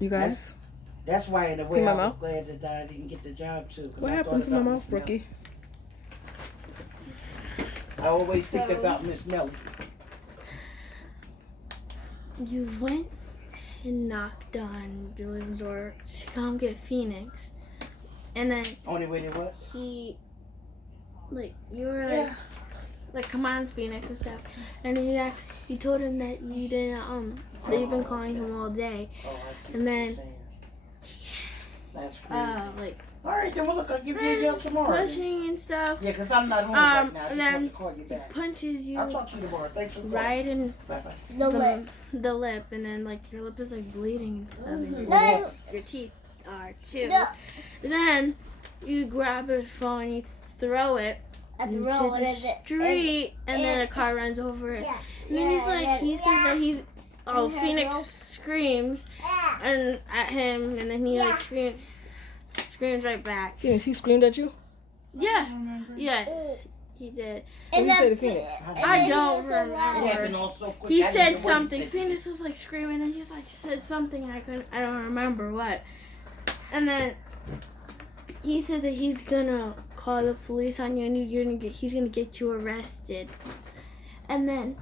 You guys? That's why in a See way my I'm mouth? glad that I didn't get the job too. What happened to my mouth, Brookie? I always think about Miss Nelly. You went and knocked on Julian's door to come get Phoenix. And then Only way they what? he, like, you were like, come on, Phoenix and stuff. And he told him that you didn't, that you've been calling him all day. Oh, I see And what then, you're saying. That's crazy. like, All right, then we'll look. I'll give you a yell tomorrow. Then. pushing and stuff. Yeah, because I'm not home right now. I and just want then to call you back. punches you I'll talk to you tomorrow. Thanks for calling. right in Bye-bye. the lip, and then like your lip is like bleeding and stuff. And No. your teeth are too. No. And then you grab his phone, and you throw it At the into road, the street, and then a car runs over it. And then he's like, he says that he's, Phoenix screams and at him, and then he like screams right back. Phoenix, he screamed at you? Yeah. Yes, he did. What did you say to Phoenix? I don't It happened remember. all so quick. He I didn't said know what something. said. Phoenix was like screaming, and he's like said something. I don't remember what. And then he said that he's gonna call the police on you, and he's gonna get you arrested. And then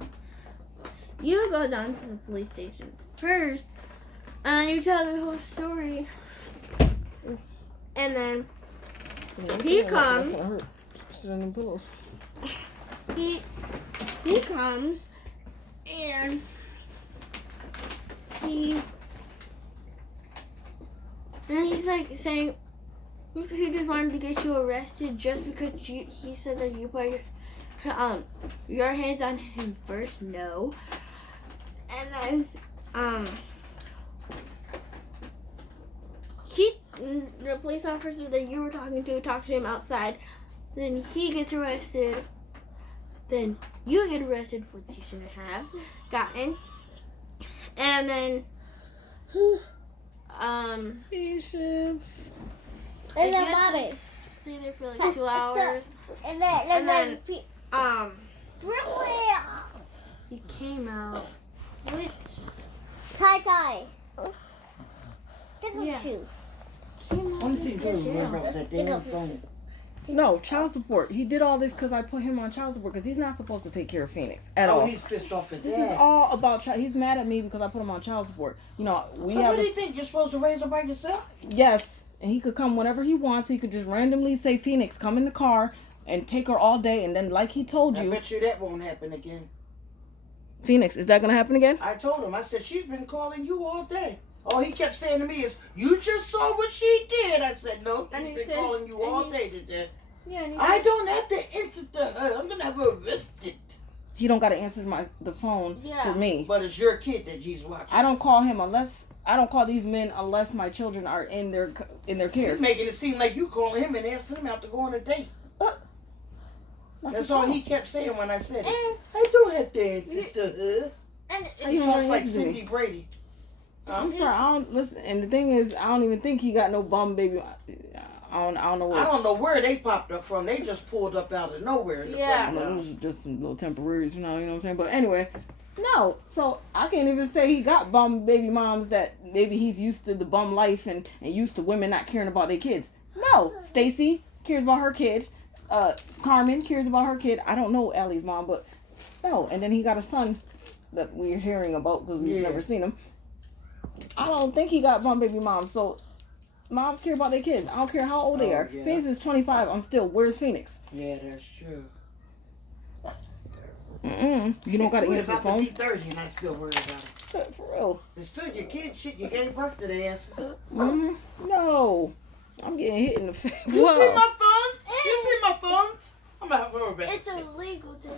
you go down to the police station first, and you tell the whole story. And then he comes. That's gonna hurt. Sit on them pillows. He comes, and he's like saying he just wanted to get you arrested just because he said that you put your hands on him first. No. And then the police officer that you were talking to talked to him outside. Then he gets arrested. Then you get arrested, which you shouldn't have gotten. And then Patience. And then Bobby. stay there for like 2 hours. And then He came out. Which tie. Get some Yeah. shoes. came out One as thing the to remember jail. was that damn phone. No, child support. He did all this because I put him on child support because he's not supposed to take care of Phoenix at all. Oh, he's pissed off at This that. is all about child. He's mad at me because I put him on child support. You know, we So have what do you think? You're supposed to raise her by yourself? yes, and he could come whenever he wants. He could just randomly say, "Phoenix, come in the car," and take her all day. And then, like he told I you, bet you that won't happen again. Phoenix, is that gonna happen again? I told him. I said, she's been calling you all day. All he kept saying to me is, you just saw what she did. I said, no, And she's he been says- calling you and all he- day today. Yeah, and I don't have to answer to her. I'm going to have her arrested. He don't gotta answer the phone Yeah. for me. But it's your kid that he's watching. I don't call him unless I don't call these men unless my children are in their care. He's making it seem like you calling him and asking him out to go on a date. Not That's your all fault. he kept saying when I said it. And, I don't have to answer to her. and How He you talks gonna like listen to me? Cindy Brady. I'm sorry. I don't listen. And the thing is, I don't even think he got no bum baby. I don't know I what. don't know where they popped up from. They just pulled up out of nowhere in the Yeah. front of It the was house. just some little temporaries, you know what I'm saying? But anyway, no. So I can't even say he got bum baby moms that maybe he's used to the bum life and used to women not caring about their kids. No, Stacy cares about her kid. Carmen cares about her kid. I don't know Allie's mom, but no. And then he got a son that we're hearing about because we've never seen him. I don't think he got bum baby moms. So moms care about their kids. I don't care how old they Oh, are. yeah. Phoenix is 25. I'm still. Where's Phoenix? Yeah, that's true. You don't got to We're answer the about to phone. be 30 and I still worry about it. For real. It's still your kid shit. You gave birth to the ass. No. I'm getting hit in the face. You see Whoa. my thumbs? You see my thumbs? I'm gonna have her back. it's illegal to.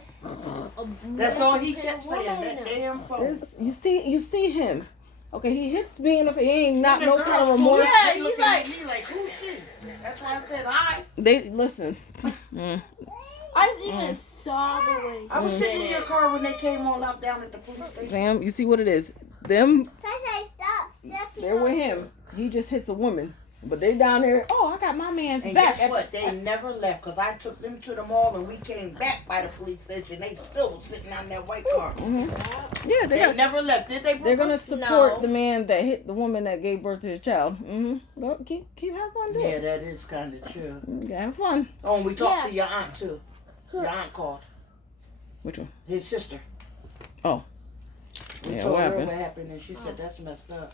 That's all he kept saying. That damn phone. You see him. Okay, he hits me in the face. He ain't not The no girls kind of pulled remorse. up, Yeah, they he's looking like- at me like, who's she? That's why I said hi. They listen. I even saw the way. I was he sitting did in your it. car when they came all out down at the police station. Fam, you see what it is. Them, Stop stepping they're with him. He just hits a woman. But they down there, oh, I got got my man's And back. guess what? They never left because I took them to the mall and we came back by the police station. They still was sitting on that white car. Mm-hmm. Yeah, They never left. Did they? they're gonna support No. the man that hit the woman that gave birth to his child. Mm-hmm. Go keep have fun doing Yeah, it. that is kind of true. Have fun. Oh, and we talked to your aunt too. Your aunt called. Which one? His sister. Oh. We Yeah, told what her happened? what happened, and she said that's messed up.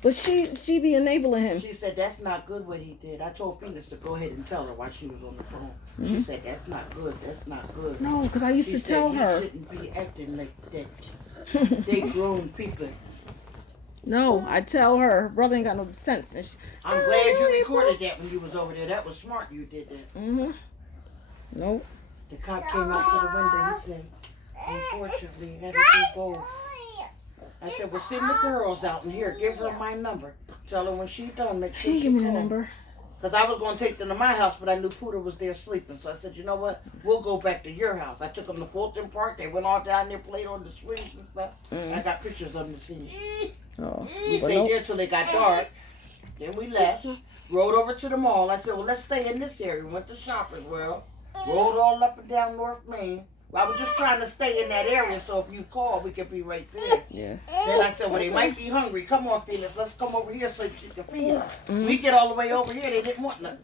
But she be enabling him. She said that's not good what he did. I told Phoenix to go ahead and tell her while she was on the phone. She Mhm. said that's not good. That's not good. No, because I used She to said tell you her. shouldn't be acting like that. They grown people. No, I tell her. Her brother ain't got no sense. And I'm glad you recorded that when you was over there. that was smart. You did that. Mm-hmm. Nope. The cop came out to the window. He said, unfortunately, I had to do both. I said, well, send the girls out in here. Give her my number. Tell her when she's done, make sure He she give me the call. number. Because I was going to take them to my house, but I knew Pooter was there sleeping. So I said, you know what? We'll go back to your house. I took them to Fulton Park. They went all down there, played on the swings and stuff. I got pictures of them to see. Oh. We But stayed nope. there till it got dark. Then we left. Rode over to the mall. I said, well, let's stay in this area. Went to Shoppers World. Rode all up and down North Main. I was just trying to stay in that area so if you call, we could be right there. Yeah. Then I said, well, they might be hungry. Come on, Phoenix. Let's come over here so she can feed them. We get all the way over here. They didn't want nothing.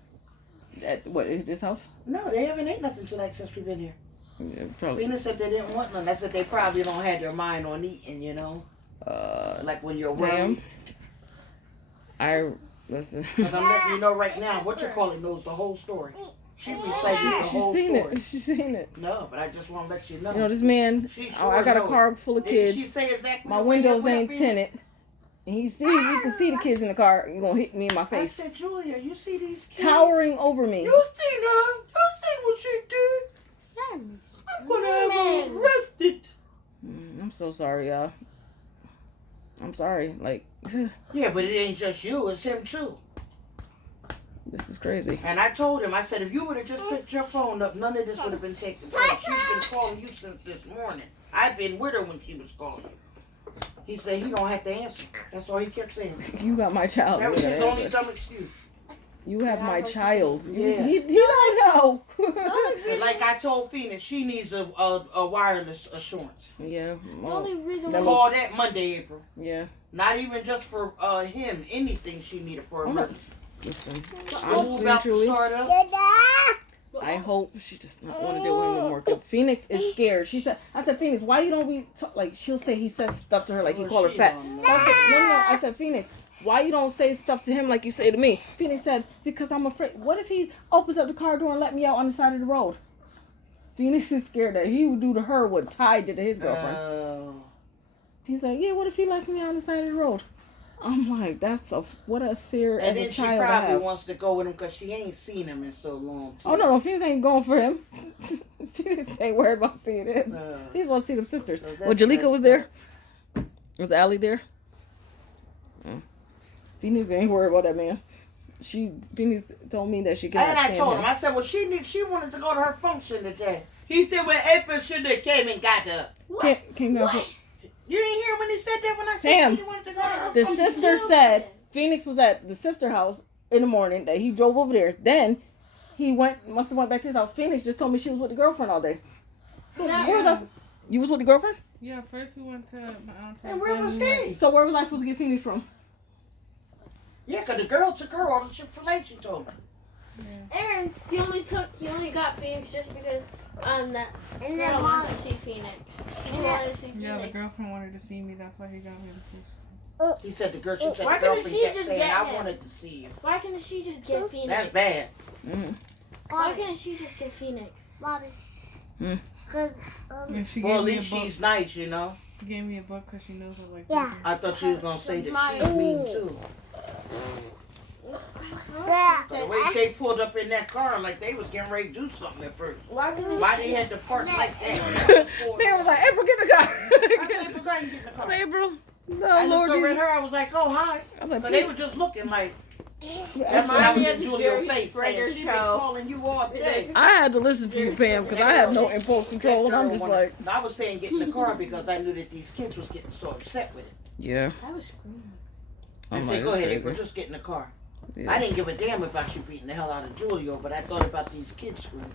At what is this house? No, they haven't ate nothing tonight since we've been here. Yeah, probably. Phoenix said they didn't want none. I said they probably don't have their mind on eating, you know? Like when you're worried. Listen. Because I'm letting you know right now, what you call it knows the whole story. She recited the whole She's seen story. it. She's seen it. No, but I just want to let you know. You know, this man, She I got a knows. car full of Didn't kids. she say exactly My the way it windows went, ain't Phoenix? tinted. And you can see the kids in the car. You're going to hit me in my I face. said, Julia, you see these kids? Towering over me. You seen her? You seen what she did? I'm going to have her arrested. I'm so sorry, y'all. I'm sorry. Like, Yeah, but it ain't just you. It's him, too. this is crazy. And I told him, I said, if you would have just picked your phone up, none of this would have been taken place. She's been calling you since this morning. I've been with her when she was calling. He said he don't have to answer. That's all he kept saying. You got my child. That was You his gotta only answer. dumb excuse. You have my child. Yeah. He don't know. And like I told Phoenix, she needs a wireless assurance. Yeah. The only reason That why Call that Monday, April. Yeah. Not even just for him. Anything she needed for I'm not- emergency. Listen. School Honestly, about to truly, start up. I hope she does not want to deal with him no more. Because Phoenix is scared. I said, Phoenix, why you don't be, like, she'll say he says stuff to her like he Well, called her she fat. don't know. So I said, no. I said, Phoenix, why you don't say stuff to him like you say to me? Phoenix said, because I'm afraid. What if he opens up the car door and let me out on the side of the road? Phoenix is scared that he would do to her what Ty did to his girlfriend. He's like, yeah, what if he lets me out on the side of the road? I'm like, what a fear And as then a she child to probably have. wants to go with him because she ain't seen him in so long. Too. Oh, no, Phoenix ain't going for him. Phoenix ain't worried about seeing him. He's going to see them sisters. So that's Well, Jalika was messed there. Was Allie there? Phoenix ain't worried about that man. Phoenix told me that she cannot And I stand told him. him, I said, well, she wanted to go to her function today. He said, well, April should have came and got her. Came down for- You didn't hear when he said that when I said Sam, she wanted to go to her the function? sister said Phoenix was at the sister house in the morning, that he drove over there. Then he must have went back to his house. Phoenix just told me she was with the girlfriend all day. So where was that? You was with the girlfriend? Yeah, first we went to my aunt's house. And where then was we went- he? So where was I supposed to get Phoenix from? Yeah, because the girl took her on the Chick-fil-A, she told me. Aaron, he only got Phoenix just because that And girl then wanted mom. to see Phoenix. He And wanted to see Yeah, the Phoenix. girlfriend wanted to see me. That's why he got me the fish. He said she said Why the couldn't girlfriend she kept just saying, get I him? wanted to see you. Why couldn't she just get Phoenix? That's bad. Mm-hmm. Why couldn't she just get Phoenix? Mommy. Hmm. Because, Yeah, she Well, at gave me a least book. she's nice, you know. She gave me a book because she knows I like Yeah. books. I thought she was going to say that My- she's mean, too. yeah. But the way they pulled up in that car, like they was getting ready to do something at first. Why couldn't Why they had to park like that? Man was like, April, get in the car. I said, April, go ahead and get in the car. April. No, I Lord looked over at Jesus. her, I was like, oh, hi. I was like, But they were just looking like, that's That's what I was me of in the Julia's Jerry face Springer saying, she been show. calling you all day. I had to listen to you, Pam, because I have no impulse control, and I'm just like, I was saying get in the car because I knew that these kids was getting so upset with it. yeah. I was screaming. I I'm said, like, go that's ahead, crazy. April, just get in the car. Yeah. I didn't give a damn about you beating the hell out of Julio, but I thought about these kids screaming.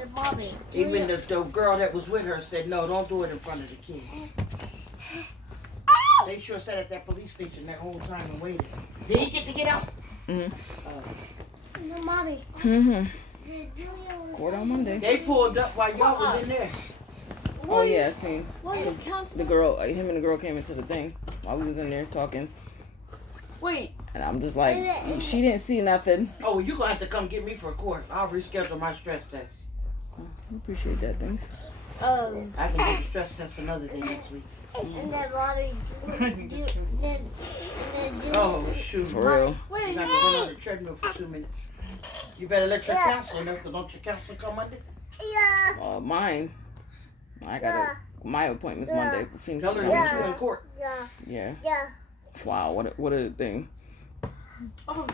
The Bobby. Even the girl that was with her said, no, don't do it in front of the kids. They sure sat at that police station that whole time and waited. Did he get to get out? The Bobby. Court on Monday. They pulled up while y'all was in there. Oh yeah, I seen What is counseling? the girl. Him and the girl came into the thing while we was in there talking, Wait, and I'm just like, she didn't see nothing. Oh, well, you're going to have to come get me for court. I'll reschedule my stress test. I appreciate that, thanks. I can do the stress test another day next week. And the Bobby. Oh, shoot. For real. You wait, got to run on the treadmill for 2 minutes. You better let your counselor know, because don't your counselor come Monday? Yeah. Mine. I got my appointment's Monday. Phoenix Tell her to County. meet you in court. Yeah. Yeah. Wow. What a thing. oh,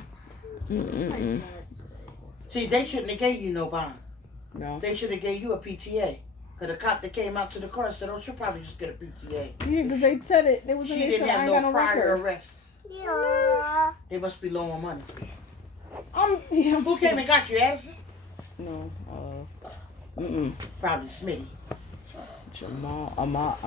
Mm-mm-mm. See, they shouldn't have gave you no bond. No. They should have gave you a PTA. Because the cop that came out to the car said, oh, she'll probably just get a PTA. Yeah, because they said it. They was She in there didn't saying, I have ain't got no no prior record. arrest. Yeah. They must be low on money. Yeah. Who came and got you, Addison? No. Probably Smitty. Jamal, Ahmad,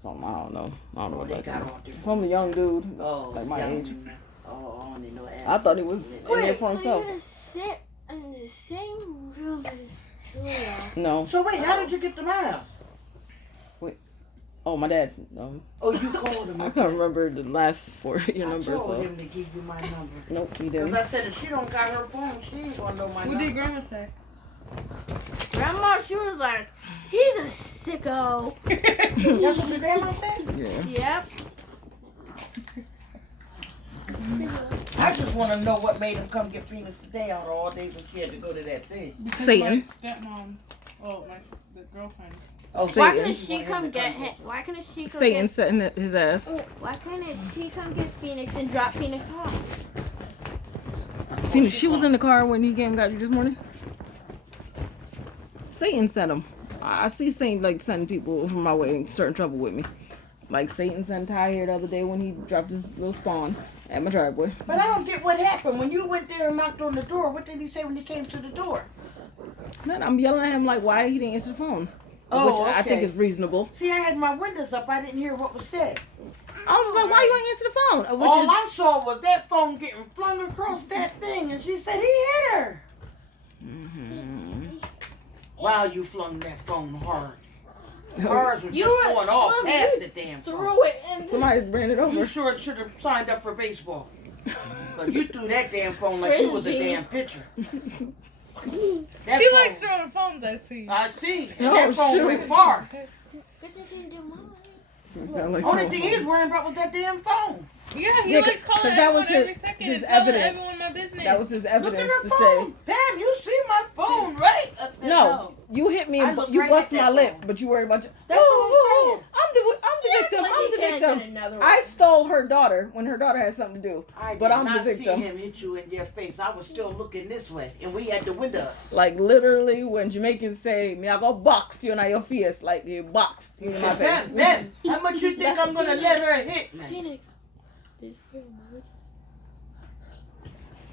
something, I don't know. I don't know Oh, what they that's got about. all different. Some young dude, Oh, like see, my I don't age. even know. Oh, I only know Addison. I thought he was in there wait. for So himself. you're gonna sit in the same room as Julia? No. So wait, how did you get the mile? Oh, my dad. Oh, you called him. I can't remember the last four of your I number, told so. him to give you my number. Nope, he Because didn't. I said if she don't got her phone, she ain't gonna know my What number. did Grandma say? Grandma, she was like, he's a sicko. That's what your grandma said? Yeah. Yep. I just want to know what made him come get Phoenix today out of all days when she had to go to that thing. Because Satan. My stepmom, the girlfriend. Oh, Why Satan. couldn't she come get him? Why couldn't she come Satan get? setting his ass. Why couldn't she come get Phoenix and drop Phoenix off? Phoenix, she was in the car when he came and got you this morning. Satan sent him. I see Satan like sending people from my way and starting trouble with me. Like Satan sent Ty here the other day when he dropped his little spawn at my driveway. But I don't get what happened. When you went there and knocked on the door, what did he say when he came to the door? Then I'm yelling at him like, why he didn't answer the phone? Oh, Which I think okay. is reasonable. See, I had my windows up. I didn't hear what was said. I was just like, why you ain't answer the phone? Which All is, I saw was that phone getting flung across that thing, and she said he hit her. Wow, you flung that phone hard. Cars were just going off past the damn phone. Threw it in. somebody ran it You over. sure should have signed up for baseball. But you threw that damn phone like it was a Frisbee. damn pitcher. That She phone- likes throwing phones, I see. I see. And Oh, that phone shoot. went far. Good thing she didn't do mine. It sound like Only phone. thing he was worrying about was that damn phone. Yeah, he Yeah, likes calling 'cause that everyone was his- every second his and telling evidence. everyone my business. That was his Look evidence at her to phone. say. Pam, you see my phone, right? I said, No, you hit me I and looked you right bust at that my lip, phone. but you worry about your. That's what I'm saying. I'm the victim. Like I'm he the can't victim. get another I one. stole her daughter when her daughter had something to do. I But did I'm the not see victim. him hit you in your face. I was still looking this way, and we had the window up. Like literally, when Jamaicans say, "Me, I go box you in your face," like you boxed you in my face. Ben, how much you think I'm gonna let her hit, man? Phoenix. Did you hear my voice?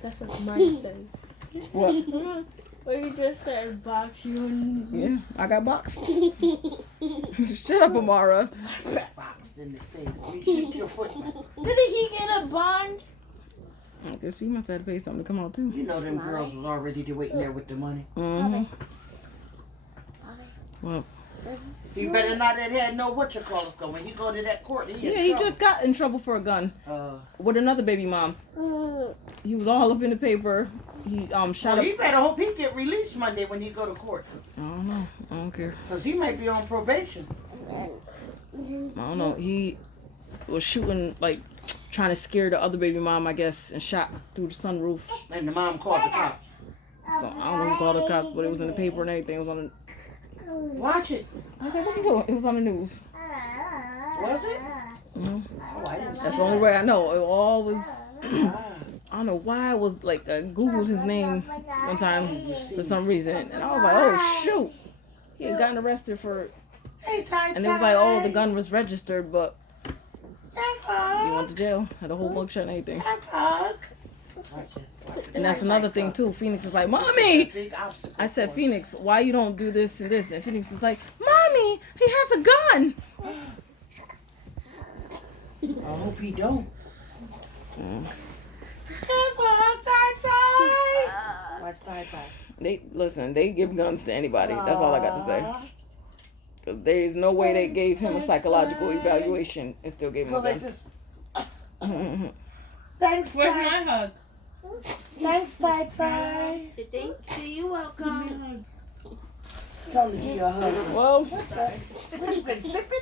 That's what mine said. What? What you just said, box you and Yeah, I got boxed. Shut up, Amara. Boxed in the face. You shoot your foot, man. Did he get a bond? I guess he must have to pay something to come out too. You know them girls was already waiting there with the money. Mm-hmm. Well, He better not have had no whatchamacallits go. When he go to that court, he yeah, in he trouble. just got in trouble for a gun Uh, with another baby mom. He was all up in the paper. He shot well, up. he better hope he get released Monday when he go to court. I don't know. I don't care. Because he might be on probation. I don't know. He was shooting, like, trying to scare the other baby mom, I guess, and shot through the sunroof. And the mom called the cops. So I don't know who called the cops, but it was in the paper and everything. It was on the. Watch it. I was like, what you doing? It was on the news. Was it? Mhm. Oh, I didn't see That's the only way I know. It all was. Ah. I don't know why I was like Googled his name one time for some reason, and I was like, oh shoot, he had gotten arrested for, Hey, Ty, and it was like, oh, the gun was registered, but That You went to jail. Had a whole mugshot and everything. Hug. And that's another thing too. Phoenix was like, "Mommy," I said, "Phoenix, why you don't do this and this?" And Phoenix was like, "Mommy, he has a gun." I hope he don't. Watch tie. They give guns to anybody. That's all I got to say. Cause there's no way they gave him a psychological evaluation and still gave him a Go like gun. this. Thanks, Where's my Ty. hug? Thanks, Ty. Thank you. You're welcome. Tell him to give you a hug. Well, What you been sipping?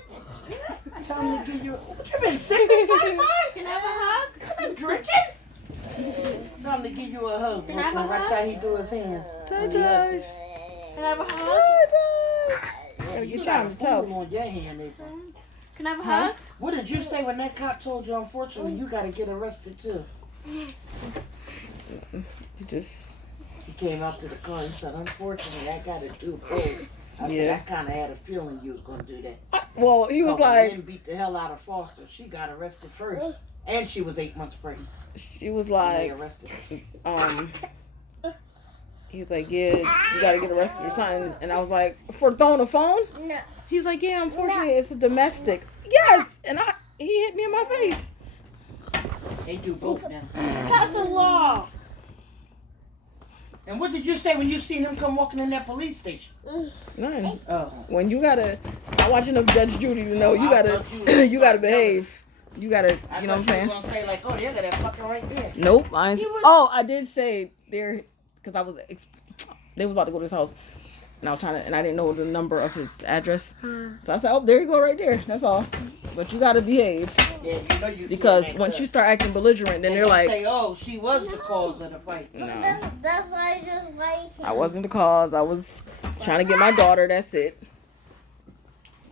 Tell him to give you. What you been sipping, Ty? Can I have a hug? You been drinking? Tell him to give you a hug. Can I have a Watch hug? how he do his hands. Ty. Can I have a hug? Yeah, you You're got a trying to tell. fool on your hand, April. Can I have a hug? What did you say when that cop told you, unfortunately, you got to get arrested too? you just He came up to the car and said, unfortunately, I got to do both. I said, Yeah. I kind of had a feeling you was going to do that. well, he was like, Lynn beat the hell out of Foster. She got arrested first. And she was 8 months pregnant. she was When they like, arrested her. he was like, yeah, you gotta get arrested or something. And I was like, for throwing a phone? No. He was like, yeah, unfortunately, it's a domestic. Yes, and he hit me in my face. They do both now. That's the law. And what did you say when you seen him come walking in that police station? Nothing. Oh. When you gotta, I watch enough Judge Judy to know you I gotta, thought you was you gotta like behave. You gotta, I you know what I'm thought saying? you was going to say like, oh, you got that fucker right there. Nope. I ain't, He was- oh, I did say there because I was, they was about to go to his house, and I was trying to, and I didn't know the number of his address, so I said, oh, there you go, right there. That's all. But you gotta behave Yeah, you know you because can't once make you up. start acting belligerent, then They they're gonna like, say, oh, she was the cause of the fight. no, That's why I just like him. I wasn't the cause. I was trying to get my daughter. That's it.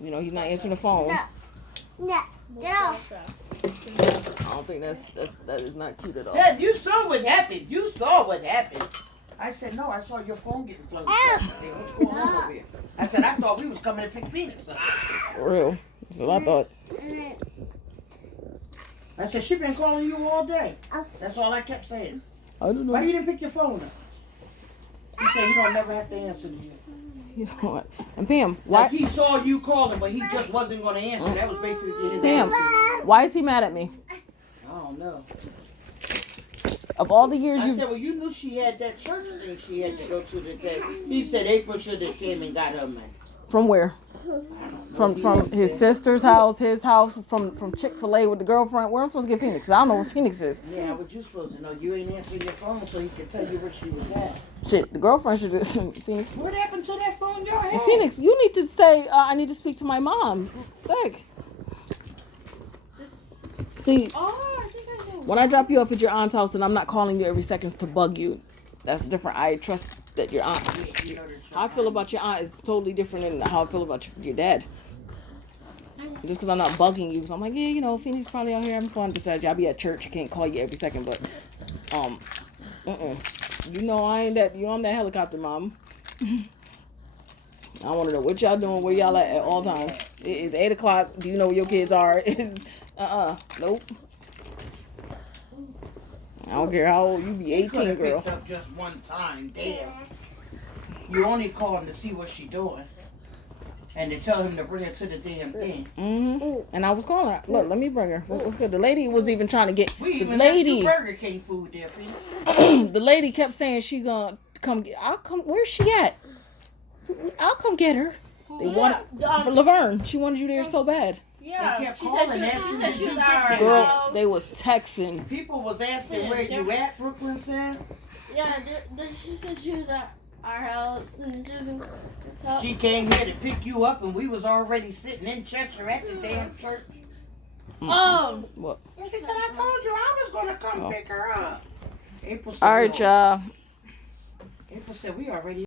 You know, he's not answering the phone. No. No. Get off. I don't think that is not cute at all. Dad, you saw what happened. You saw what happened. I said, no, I saw your phone getting flooded. Hey, what's going on over here? I said, I thought we was coming to pick Phoenix up. For real. That's what I thought. I said, she been calling you all day. That's all I kept saying. I don't Why know. you didn't pick your phone up? He said, you don't never have to answer me. You know what? And Pam, why? Like he saw you calling, but he just wasn't going to answer. That was basically his Pam, answer. why is he mad at me? I don't know. Of all the years I you, said, well, you knew she had that church thing she had to go to today. He said April should have came and got her money. from where? I don't know. From He from didn't his say. sister's house, his house, from Chick-fil-A with the girlfriend. Where am I supposed to get Phoenix? I don't know where Phoenix is. Yeah, what you supposed to know? You ain't answering your phone so he can tell you where she was at. Shit, the girlfriend should have Phoenix. What happened to that phone y'all had? And Phoenix, you need to say I need to speak to my mom. Heck. See, Oh, I think I know. when I drop you off at your aunt's house, then I'm not calling you every second to bug you. That's different. I trust that your aunt. You know that your How I feel about your aunt is totally different than how I feel about your dad. Just because I'm not bugging you, because I'm like, yeah, you know, Phoenix probably out here having fun. Besides, y'all be at church, I can't call you every second, but, you know, I ain't that. You know, I'm that helicopter mom. I want to know what y'all doing, where y'all at all times. It is 8 o'clock. Do you know where your kids are? Nope. I don't care how old you be. You could 18, have girl. picked up just one time. Damn. You only calling to see what she doing. And to tell him to bring her to the damn thing. And I was calling her. Look, let me bring her. What's good? The lady was even trying to get. We The even left lady. you Burger King food there, Phoenix. The lady kept saying she gonna come get. I'll come. Where's she at? I'll come get her. They wanted for Laverne. She wanted you there so bad. Yeah, They kept she calling, said asking she said you she to was sit at our there. Girl, house. they was texting. People was asking where you at, Brooklyn said. Yeah, she said she was at our house and she was in his house. She came here to pick you up and we was already sitting in Cheshire at the damn church. Oh, What? She said, I told you I was going to come Oh. pick her up. April said, All right, y'all. April said, we already